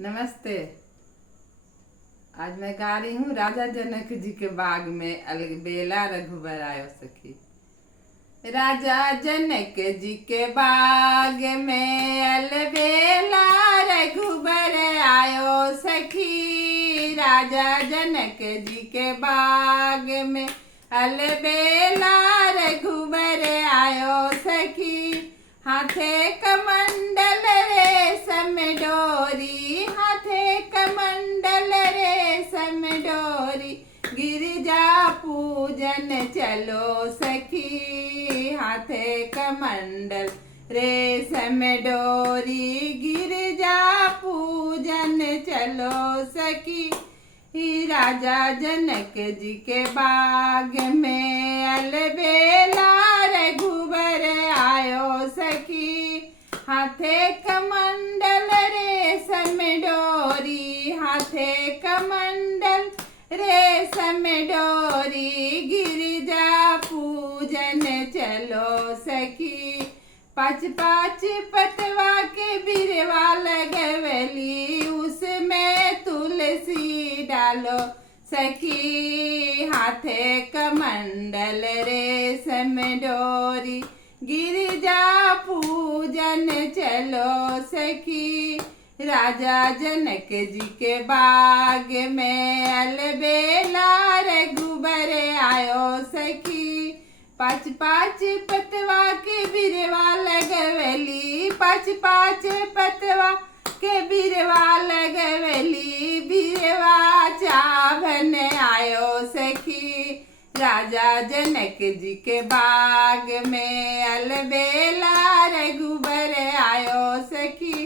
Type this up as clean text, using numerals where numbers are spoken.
नमस्ते। आज मैं गा रही हूँ राजा जनक जी के बाग में अलबेला रघुबर आयो सखी। राजा जनक जी के बाग में अलबेला रघुबर आयो सखी। राजा जनक जी के बाग में अलबेला रघुबर आयो सखी। हाथे कमंडल रेशम डोरी, हाथे कमंडल रेशम डोरी, गिरजा पूजन चलो सखी। हाथे कमंडल रेशम डोरी, गिरजा पूजन चलो सखी। राजा जनक जी के बाग में अलबेला रघुबर आयो सखी। हाथे कमंडल रेशम डोरी, हाथे कमंडल रेशम डोरी, गिरिजा पूजन चलो सखी। पाँच पाँच पतवा के बिरवा लगवली, उसमें तुलसी डालो सखी। हाथे कमंडल रेशम डोरी, गिरिजा पूजन चलो सखी। राजा जनक जी के बाग में अलबेला रघुबर आयो सखी। पाँच पाँच पतवा के बिरवा लगवली, पाँच पाँच पतवा के बिरवा लगवली, बिरवा चाभन आयो सखी। राजा जनक जी के बाग में अलबेला रघुबर आयो सखी।